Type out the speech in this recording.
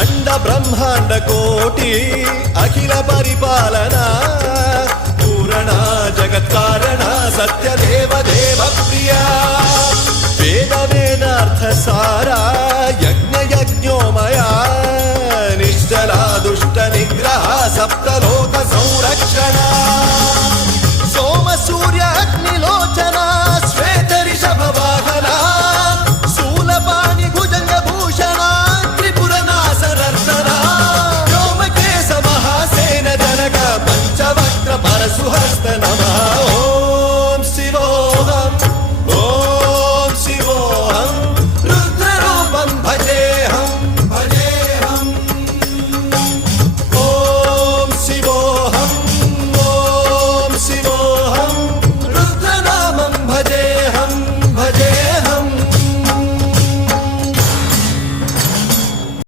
अंड ब्रह्मांड कोटि अखिल परिपालना पूरणा जगत्कारणा सत्य देव देव प्रिया वेद वेदार्थ सारा